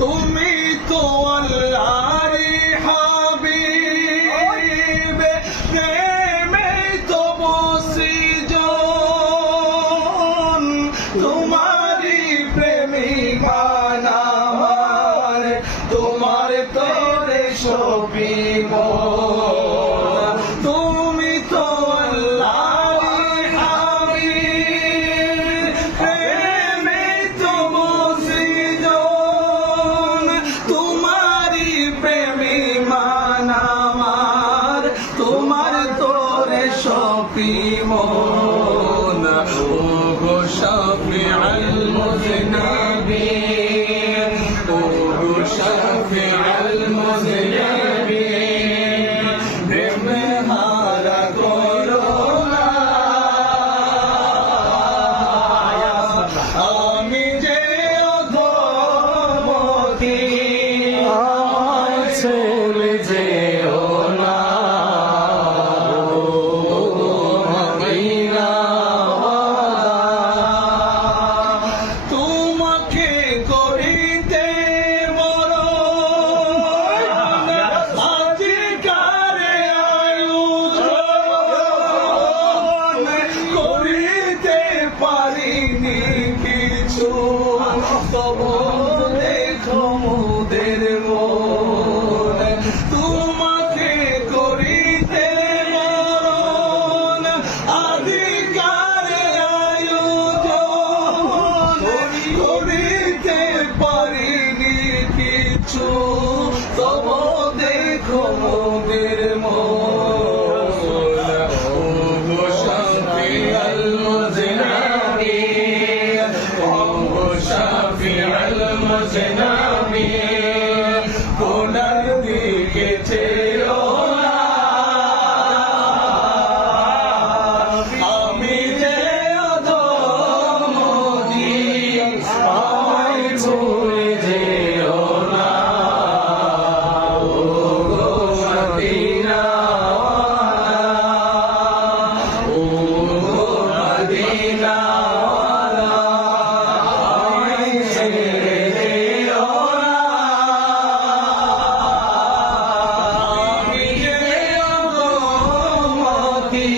তুমি তো আল্লাহরই হাবিব, প্রেমে তো বসিজন, তোমারই প্রেমিক আমার, তোমার তোরে সপিব। তুমি তো আল্লাহরই হাবিব, প্রেমে তো বসিজন, তোমারই প্রেমিক আমার, তোমার তোরে সপিব। ও গো শাফিউল মুযনিবিন, ও গো শাফিউল মুযনিবিন, প্রেমে হারা করো না। আমি যে অধমতি, ছেড়ে যেও না, তোমাকে করিতে মরণ, আজিকারে আয়োজন, করিতে পারিনি কিছু, তবু দেখো মোদের মন। তোমাকে করিতে মরণ, আজিকারে আয়োজন, করিতে পারিনি কিছু, তবু দেখো মোদের মন। ও গো শাফিউল মুযনিবিন, ও গো শাফিউল মুযনিবিন, কোনার দিকে চেয়েও না। আমি যে অধমতি, আমায় ভুলে যেও না, ও গো মদিনা, ও গো মদিনা, আমায় ছেড়ে যেও না। আমি যে অধমতি,